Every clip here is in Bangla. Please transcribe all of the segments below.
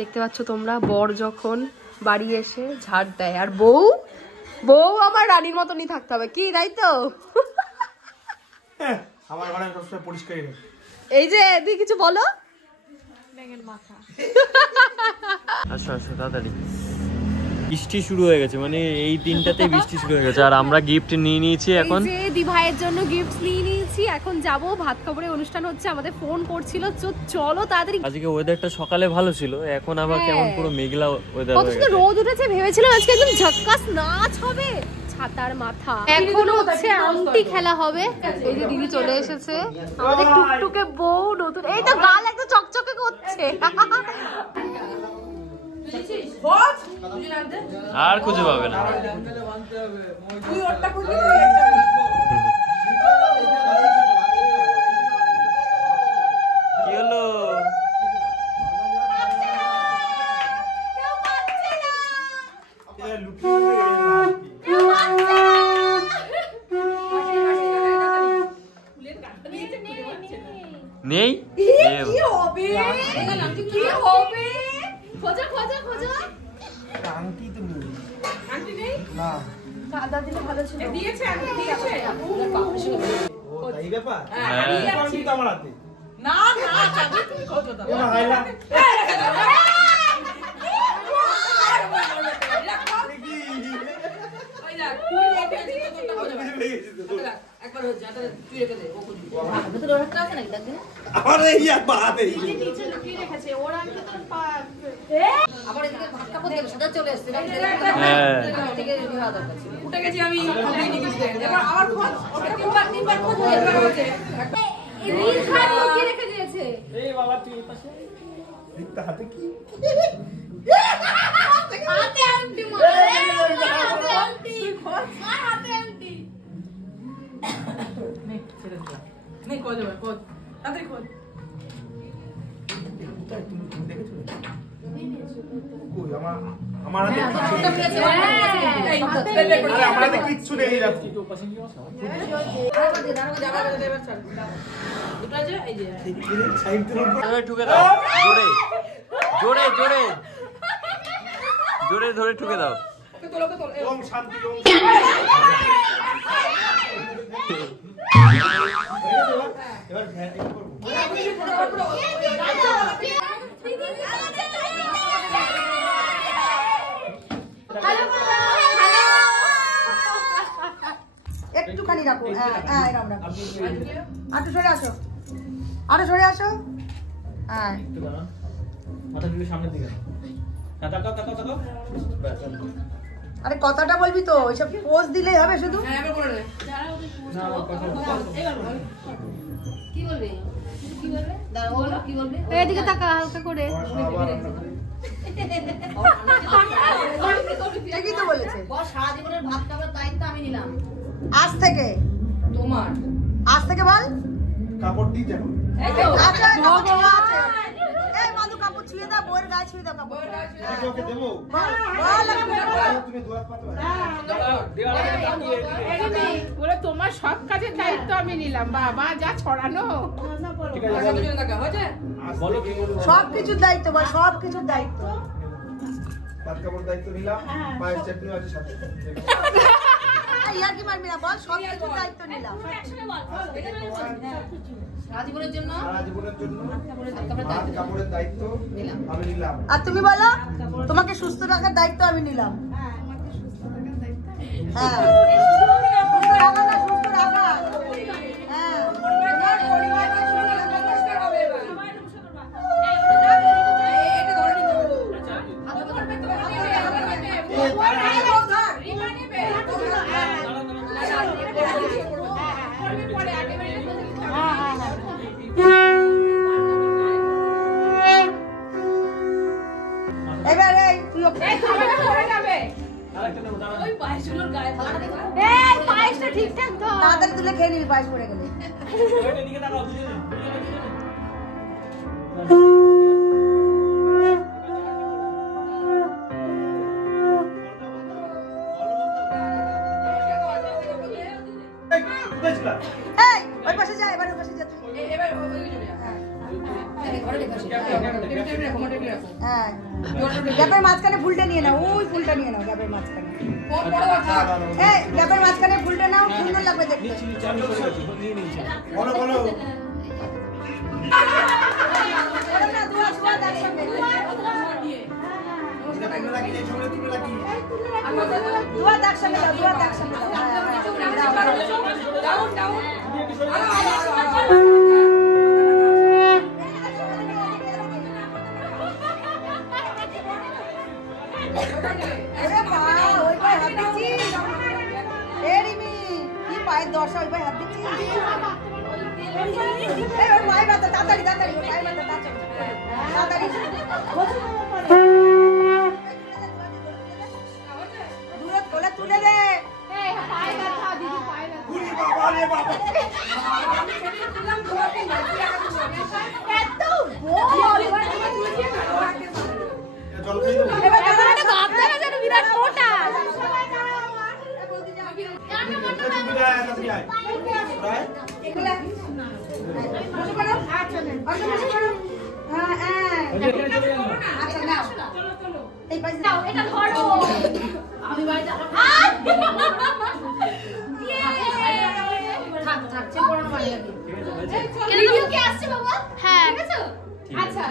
দেখতে পাচ্ছ তোমরা, বর যখন বাড়ি এসে ঝাড় দেয় আর বউ বউ আমার রানীর মতনই থাকতে হবে, কি তাই তো? আমার ঘরে সবসময় পরিষ্কারই নেই। এই যে তুই কিছু বলো। আচ্ছা আচ্ছা তাড়াতাড়ি। বৃষ্টি শুরু হয়ে গেছে, মানে এই দিনটাতে বৃষ্টি শুরু হয়ে গেছে। আর আমরা গিফট নিয়ে নিয়েছি এখন, এই যে দি ভাইয়ের জন্য গিফট নিয়ে নিয়েছি, এখন যাব ভাত খাবারের অনুষ্ঠান হচ্ছে, আমাদের ফোন করছিল চলো তাড়াতাড়ি। আজকে ওয়েদারটা সকালে ভালো ছিল, এখন আবার কেমন পুরো মেঘলা ওয়েদার হয়ে গেছে। রোদ উঠেছে, ভেবেছিলাম আজকে একদম ঝক্কাস নাচ হবে, ছাতার মাথা। এখন হচ্ছে আংটি খেলা হবে। এই যে দিদি চলে এসেছে, আমাদের টুকটুকে বউ নতুন, এই তো গাল একদম চকচকে করছে। আর খুঁজে পাবে না। কি হলো? নেই কি হবে খোঁজা খোঁজা খোঁজা আংটি তো নেই। আংটি নেই না দাদা দিলে ভালো ছিল। দিয়েছে আংটি দিয়েছে। ও তাই ব্যাপার। হ্যাঁ আংটি তো আমার হাতে। না না চাবি তুমি খোঁজো দাও। এবার হাইলা ওই না তুই রেখে দে তোরটা খোঁজো একবার হচ্ছে এটা তুই রেখে দে ও খুঁজবি আমি তো রোডটা আছে নাকি দেখেন আরে ইয়া বাতে নিচে লুকিয়ে রেখেছে ওর আংটি তোর পা। আবার এদিকে ভাত কাপড় দিয়ে সেটা চলে আসছে হ্যাঁ থেকে রেডি হওয়া দরকার ছিল উঠে গেছি আমি দিয়ে নিয়ে গেছি এবার আবার খোঁজ ওটা তিনবার খোঁজ এবার হচ্ছে এই রিল খাট লুকিয়ে রেখে দিয়েছে। এই বাবা তুই এই পাশে দিকটা হাতে কি হাতে আংটি মারে, হাতে আংটি খোঁজ, হাতে আংটি। নে ছেড়ে দে নে খোঁজ এবার খোঁজ তাড়াতাড়ি খোঁজ তুমি দেখেছো? কই আমার হাতে ওটা পেয়েছে এই আরে আমার হাতে কিচ্ছু নেই রাখি। এবার ছাড় দুটো আছে এই যে সাইড থেকে ঠুকে দাও জোরে জোরে জোরে জোরে ধরে ঠুকে দাও। ওকে তোল ওম শান্তি ওম এবার করব। একটুখানি রাখো, হ্যাঁ এরকম রাখো। আরো সরে আসো, আরো সরে আসো। হ্যাঁ একটু দাঁড়ান, মাথা দিকে সামনের দিকে তাকাও তাকাও তাকাও। আরে কথাটা বলবি তো, এইসব পোজ দিলেই হবে শুধু? হ্যাঁ এবার করে নে না কথা এবার বল কি বলবি কি বলবে দাঁড়াও বলো কি বলবে এদিকে তাকা হালকা করে। ঠিকই তো বলেছে। বস সারা জীবনের ভাত খাবার দায়িত্ব আমি নিলাম আজ থেকে, তোমার আজ থেকে বল। কাপড় দিই দেখো। এই তো আচ্ছা কাপড় ছোঁয়া আছে। এই মাদু কাপড় ছুঁয়ে দাও, বউয়ের গায়ে ছুঁয়ে দাও কাপড়। এটা ওকে দেবো। বল বল আমি বল। তুমি দুয়ার পাতো। বলে তোমার সব কাজের দায়িত্ব আমি নিলাম। বাবা যা ছড়ানো। ঠিক আছে দুজন টাকা হয়েছে বলো কি বলবো? সব কিছুর দায়িত্ব বল, সব কিছুর দায়িত্ব। ভাত কাপড় দায়িত্ব নিলাম, পায়ের চাটনি আছে সাথে। এই ইয়ার কি মারবি না, বল সব কিছুর দায়িত্ব নিলাম। সারা জীবনের জন্য সারা জীবনের জন্য কাপড়ের ভাত কাপড়ের দায়িত্ব নিলাম আমি নিলাম। আর তুমি বলো, তোমাকে সুস্থ রাখার দায়িত্ব আমি নিলাম। হ্যাঁ সুস্থ রাখা না, সুস্থ রাখা। হ্যাঁ তোমার পরিবারকে সুস্থ রাখা চেষ্টা হবে এবার। এটা ধরে নিতে হবে হাত ধরবে তো, হাত এবার এই তুই ওই পায়েসগুলোর গায়ে থালা দেখো এই পায়েসটা ঠিকঠাক ধর। তাড়াতাড়ি তুলে খেয়ে নিবি, পায়েস পড়ে গেলে। কোথায় ছিল? এই ওই পাশে যা, এবার ওই পাশে যা তুই। এবার ওই চলে যা হ্যাঁ ঘরে রেখে আসি হ্যাঁ গ্যাপের মাঝখানে ফুলটা নিয়ে নাও, ওই ফুলটা নিয়ে নাও গ্যাপের মাঝখানে। এই গ্যাপের মাঝখানে ফুলটা নাও, সুন্দর লাগবে দেখতে। বলো বলো না দুয়া দুয়া দাও সঙ্গে দুয়া দাও সঙ্গে দাও, দুয়া দাও সঙ্গে দাও। ডাউন ডাউন আরে বাবা ওই পায়ে হাত দিচ্ছি। এ রিমি কি পায়ের দশা, ওই পায়ে হাত দিচ্ছি। এই ওর পায়ে ব্যথা, তাড়াতাড়ি তাড়াতাড়ি ওর পায়ে ব্যথা, তাড়াতাড়ি দূরে কোলে তুলে দে। এত বল জল খাই দেবো এবার দাদা এটা ভাবনা যেন বিরাট মোটা। এটা ধরো। আমি বাড়ি যাব। ভিডিও কি আসছে বাবা? হ্যাঁ ঠিক আছে। আচ্ছা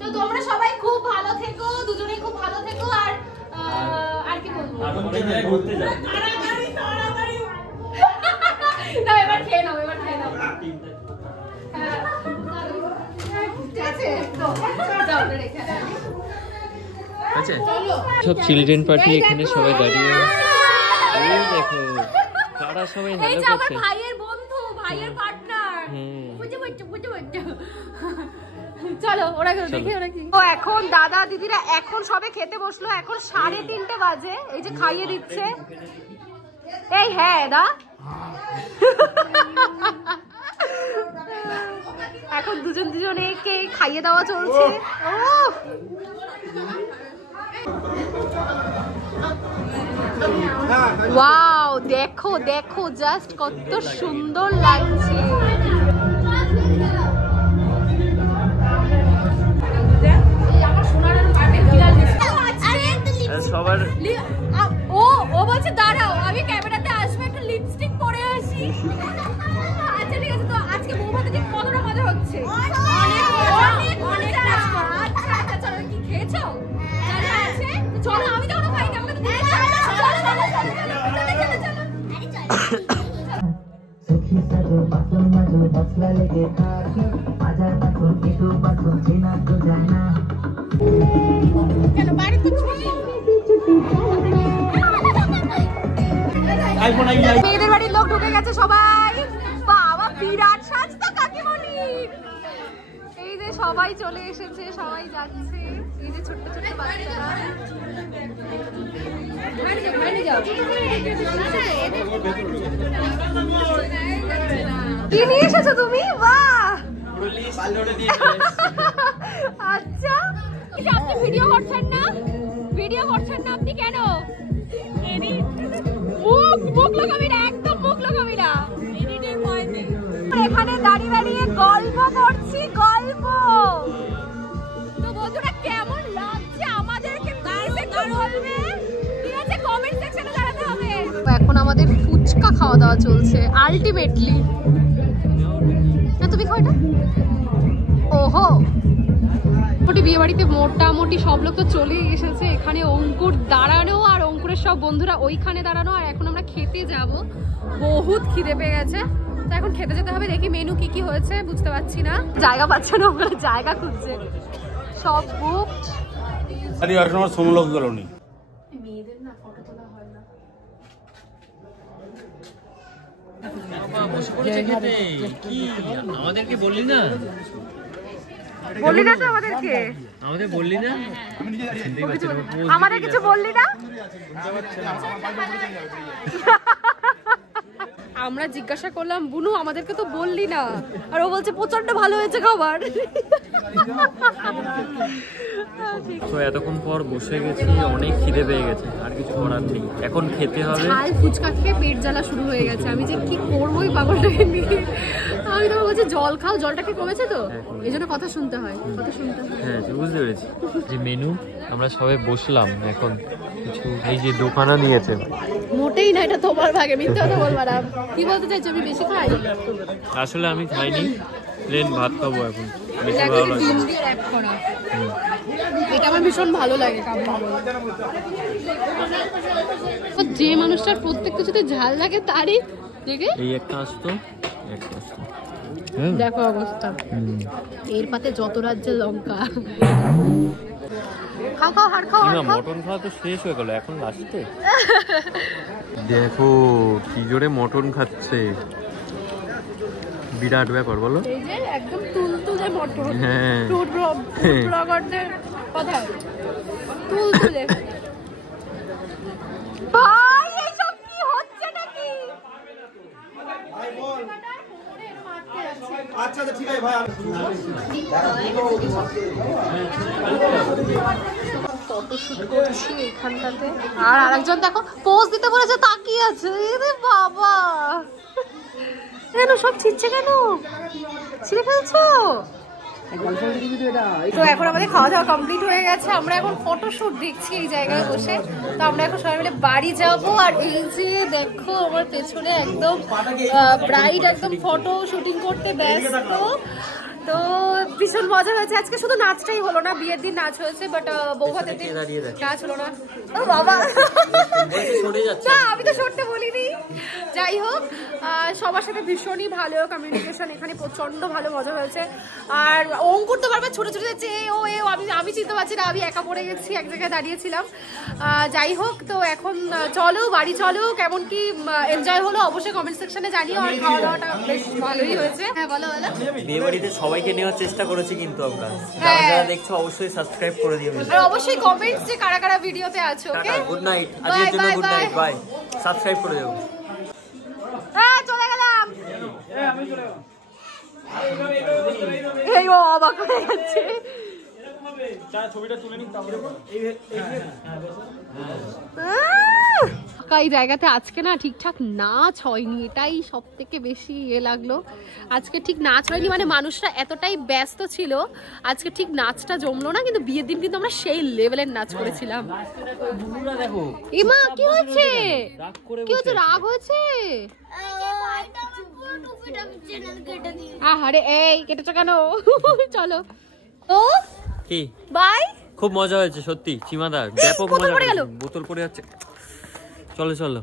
তো তোমরা সবাই খুব ভালো থেকো, দুজনেই খুব ভালো থেকো। আর কি বলবো? ঘুরতে যাও। না এবার খেয়ে নাও, এবার খেয়ে নাও। হ্যাঁ ঠিক আছে তো যাও ওটা রেখে দাও। আচ্ছা সব চিলড্রেন পার্টি এখানে সবাই দাঁড়িয়ে। এই দেখো কারা সবাই এই হ্যালো যে আমার করছে। ভাইয়ের বন্ধু, ভাইয়ের পার্টনার। হুম। বুঝে চলো ওরা দেখে ওরা কি। ও এখন দাদা দিদিরা এখন সবে খেতে বসলো, এখন 3:30 বাজে। এই যে খাইয়ে দিচ্ছে। এই হ্যাঁ দা এখন দুজনকে খাইয়ে দেওয়া চলছে। ওয়াও দেখো দেখো জাস্ট কত সুন্দর লাগছে। সবার ও বলছে দাঁড়াও আমি ক্যামেরাতে আসবো, একটু লিপস্টিক পরে আসি। আচ্ছা ঠিক আছে। তো আজকে বৌভাতে ঠিক কতটা মজা হচ্ছে? অনেক আচ্ছা আচ্ছা চলো কি খেয়েছো? আছে চলো আমি তো কোনো খাইনি, আমাকে তো দিতে হবে। চলো চলো চলো চলো কেন বাড়ি তো ছুটি। মেয়েদের বাড়ির লোক ঢুকে গেছে সবাই। বাবা বিরাট সাজ তো কাকিমণির। এই যে সবাই চলে এসেছে, সবাই যাচ্ছে। এই যে ছোট্ট ছোট্ট বাচ্চারা। কি নিয়ে এসেছো তুমি? বাহ আচ্ছা আপনি ভিডিও করছেন না? ভিডিও করছেন না আপনি কেন? মুখ লাগাবি না, একদম মুখ লাগাবি না। এখানে দাঁড়িয়ে দাঁড়িয়ে গল্প করছি, গল্প। তো বন্ধুরা কেমন লাগছে আমাদেরকে একটু বলবে, ঠিক আছে? কমেন্ট সেকশনে জানাতে হবে। এখন আমাদের ফুচকা খাওয়া দাওয়া চলছে আলটিমেটলি। না তুমি খাও এটা। ওহো বিয়ে বাড়িতে মোটামুটি সব লোক তো চলেই এসেছে। এখানে অঙ্কুর দাঁড়ানো আর অঙ্কুরের সব বন্ধুরা ওইখানে দাঁড়ানো। আর এখন আমরা খেতে যাব, বহুত খিদে পেয়ে গেছে। তো এখন খেতে যেতে হবে। দেখি মেনু কি কি হয়েছে, বুঝতে পারছি না। জায়গা পাচ্ছে না, ওখানে জায়গা খুঁজছে। সব বুক সমলোক গেলনি। মেয়েদের না ফটো তোলা হয় না। কি আমাদেরকে বললি না? বললি না তো আমাদেরকে? আমাদের বললি না? আমাদের কিছু বললি না? আমরা জিজ্ঞাসা করলাম বুনু আমাদেরকে তো বললি না। আর ও বলছে প্রচন্ড ভালো হয়েছে খাবার। তো এতক্ষণ পর বসে গেছি, অনেক খিদে পেয়ে গেছে, আর কিছু করার নেই, এখন খেতে হবে। ঝাল ফুচকা খেয়ে পেট জ্বালা শুরু হয়ে গেছে। আমি যে কি করবো এই পাগলটাকে নিয়ে, আর আমি তোমাকে বলছি জল খাও, জলটা কি কমেছে তো, হ্যাঁ, কমেছে। এই জন্য কথা শুনতে হয়, কথা শুনতে হয়। হ্যাঁ বুঝতে পেরেছি। যে মেনু আমরা সবাই বসলাম এখন, কিছু এই যে দোকানা নিয়েছে, মোটেই না, এটা তোমার ভাগে, মিথ্যা কথা বলবা না। কি বলতে চাইছো, আমি বেশি খাই? আসলে আমি খাইনি, প্লেন ভাত খাবো এখন, বেশি দেখো ভালো যে লাগছে। ডিম দিয়ে wrap করা। এটা আমার ভীষণ ভালো লাগে কাবলি। যে মানুষটার প্রত্যেক কিছুতে ঝাল লাগে তারই দেখে এই একটা আসতো, একটা আসতো। দেখো অবস্থা, এর পাতে যত রাজ্যের লঙ্কা। খাও খাও, হাড় খাও, হাড় খাও। মটন খাওয়া তো শেষ হয়ে গেল, এখন লাস্টে দেখো কি জোরে মটন খাচ্ছে, বিরাট ব্যাপার বলো। এই যে একদম তুলতুলে মটন, হ্যাঁ। ফুড ব্লগারদের কথা, তুলতুলে। ভাই এইসব কি হচ্ছে নাকি? ভাই বল। আচ্ছা আচ্ছা ঠিক আছে ভাই। ফটোশুট করছি এখানটাতে, আর আরেকজন দেখো পোজ দিতে বলেছে, তাকিয়ে আছে। এরে বাবা, কেন সব ছিটছে, কেন ছিঁড়ে ফেলছো? তো এখন আমাদের খাওয়া দাওয়া কমপ্লিট হয়ে গেছে, আমরা এখন ফটোশুট দেখছি এই জায়গায় বসে। তো আমরা এখন সবাই মিলে বাড়ি যাব। আর এই যে দেখো আমার পেছনে একদম ব্রাইড একদম ফটো শুটিং করতে ব্যস্ত। তো ভীষণ মজা হয়েছে আজকে, শুধু নাচটাই হলো না, বিয়ের দিন নাচ হয়েছে, বাট বৌভাতের দিন নাচ হলো না। ও বাবা, না আমি তো সরতে বলিনি। যাই হোক, সবার সাথে ভীষণই ভালো কমিউনিকেশন, এখানে প্রচন্ড ভালো মজা হয়েছে। আর অঙ্কুর তো বারবার ছোট ছোট যাচ্ছে, এ ও এ ও, আমি চিনতে পারছি না, আমি একা পড়ে গেছি, এক জায়গায় দাঁড়িয়েছিলাম। যাই হোক, তো এখন চলো বাড়ি চলো। কেমন কি এনজয় হলো অবশ্যই কমেন্ট সেকশনে জানিও। আর খাওয়া দাওয়াটা বেশ ভালোই হয়েছে। হ্যাঁ বলো বলো। বিয়ে বাড়িতে সবাইকে নেওয়ার চেষ্টা করেছি, কিন্তু আমরা হ্যাঁ। যারা দেখছো অবশ্যই সাবস্ক্রাইব করে দিও। আর অবশ্যই কমেন্টস যে কারা কারা ভিডিওতে আছো। ওকে, গুড নাইট, আজকের জন্য গুড নাইট, বাই, সাবস্ক্রাইব করে দেবো। হ্যাঁ চলে গেলাম। এই ও অবাক হয়ে যাচ্ছে। এই জায়গাতে আজকে না ঠিকঠাক নাচ হয়নি, এটাই সব থেকে বেশি লাগলো। আজকে ঠিক নাচ হয়নি, মানে মানুষরা এতটাই ব্যস্ত ছিল, আজকে ঠিক নাচটা জমলো না। কিন্তু বিয়ের দিন কিন্তু আমরা সেই লেভেলের নাচ করেছিলাম। ইমা কি হচ্ছে, কি হচ্ছে, রাগ হয়েছে? আহারে এই কেটেছো কেন? চলো তো কি বাই। খুব মজা হয়েছে সত্যি, সীমাদার ব্যাপক মজা, বোতল পড়ে যাচ্ছে। চলো চলো।